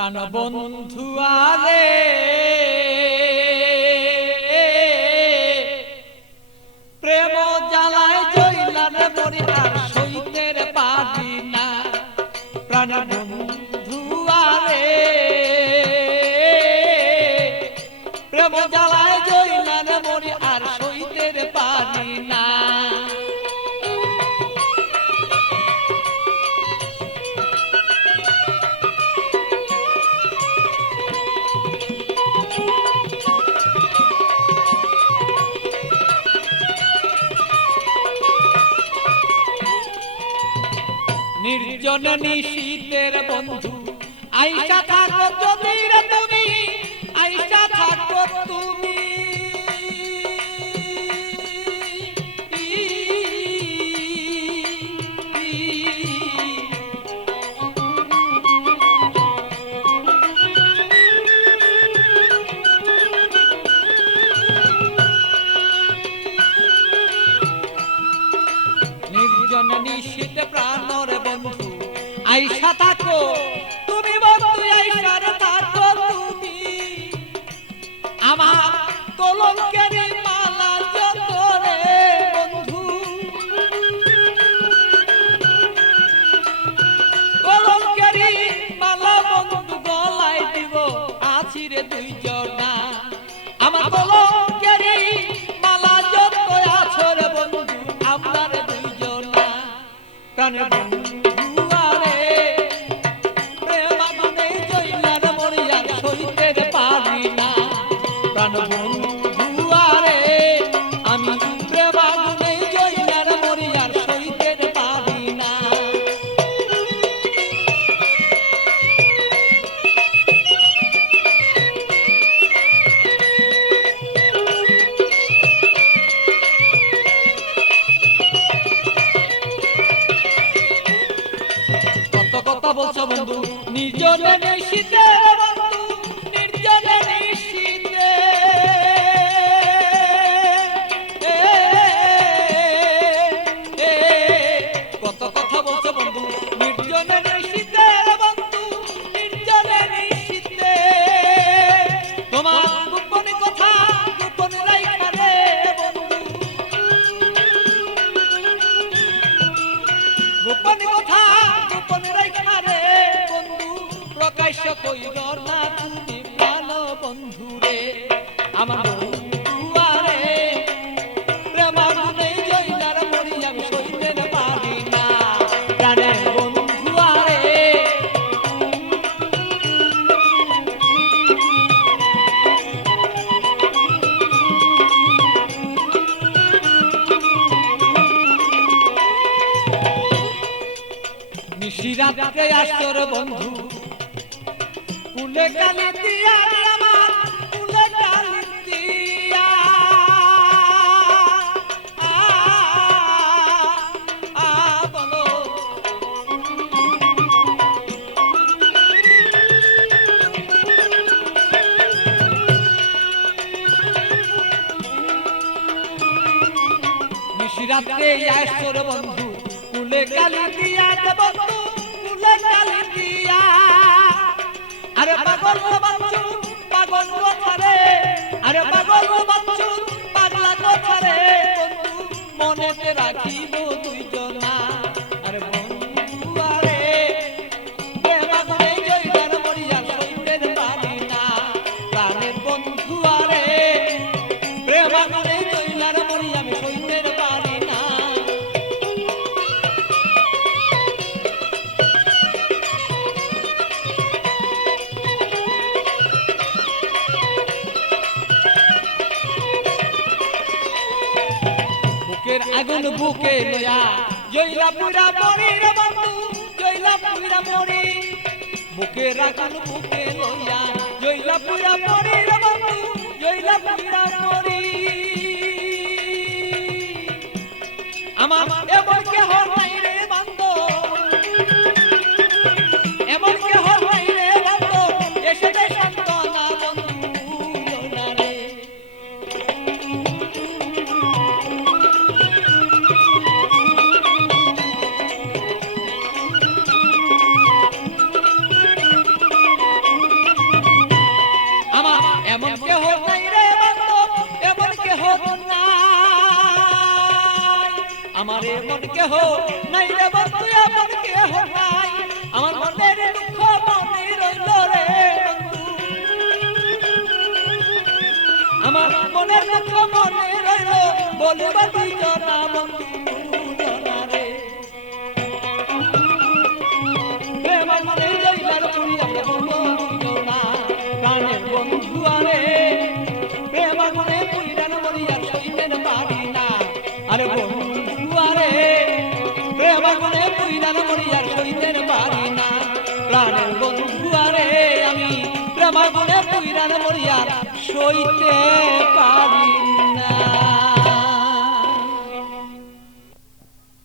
প্রাণবন্ধু আরে প্রেম জ্বালায় জইলার মরি আর সইতের পারি না। প্রাণবন্ধু আরে প্রেম জ্বালায় জইলার মরি আর সইতের পারি না। নির্জন নিশীতের বন্ধু আইসা থাকো যদি রে তুমি, আইসা থাকো তুমি। নির্জন নিশীত প্রাণর বন্ধু আইসা থাকো তুমি, বন্ধু আইসা থাকো তুমি। আমার কলঙ্কের মালা যত রে বন্ধু, কলঙ্কের মালা বন্ধু গলায় দিব আছি রে দুইজনা। আমার কলঙ্কের মালা যত আছো রে বন্ধু আমরা রে দুইজনা। প্রাণের বন্ধু প্রাণবন্ধু আরে আমি প্রেম আগুনে জইলার মরি আর সইতে পারি না। কত কথা বলছো বন্ধু নির্জনে নিশীতে, বন্ধু নির্জনে নিশীতে। কত কথা বলছো বন্ধু নির্জনে নিশীতে, বন্ধু নির্জনে নিশীতে। তোমার গোপন কথা গোপন রাইখা রে বন্ধু, গোপন কথা গোপন রাইখা রে বন্ধু। প্রকাশ্য কইল না তুমি প্রাণ বন্ধু রে। আমার বন্ধু আরে প্রেম আগুনে জইলার মরি আমি সইতে পারি না। প্রাণের বন্ধু আরে নিশিরাতে আসর বন্ধু কুলে কালি দিয়া আমার কুলে কালি দিয়া। বলো নিশিরাতে আসর বন্ধু কুলে কালি দিয়া বন্ধু কুলে কালি দিয়া। আরে পাগল বাচ্চু পাগল কথা রে, আরে পাগল বাচ্চু পাগলা কথা রে বন্ধু মনেতে রাখিব দুইজনা। আরে বন্ধু আরে প্রেম আগুনে জইলার মরি আর সইতে পারি না। প্রাণের বন্ধু আরে প্রেম আগুনে জইলার মরি আমি সইতে পারি না। বুকের আগুন বুকে লয়া জইলা পুরা মরি রে বন্ধু, জইলা পুরা মরি। বুকের আগুন বুকে লয়া জইলা পুরা মরি রে বন্ধু, জইলা পুরা মরি। আমার এমন কেহ নাই রে বন্ধু, এমন কেহ নাই রে বন্ধু এসে দে সান্ত্বনা বন্ধু না রে। আমার মন কেহ নাই রে বন্ধু এমন কেহ নাই আমার মনের দুঃখ মনে রইল রে বন্ধু আমার মনের দুঃখ মনে রইল বলবা তুই জনা বন্ধু জনা রে প্রেম মনে রইলার তুই আমরা বলবো জনা প্রাণের বন্ধু আরে প্রেম মনে পুইরান মরিয়ার সইতেন পারি না আরে বন্ধু আরে প্রেম মনে পুইরান মরিয়ার সইতেন পারি না প্রাণের বন্ধু আরে আমি প্রেম মনে পুইরান মরিয়ার সইতে পারি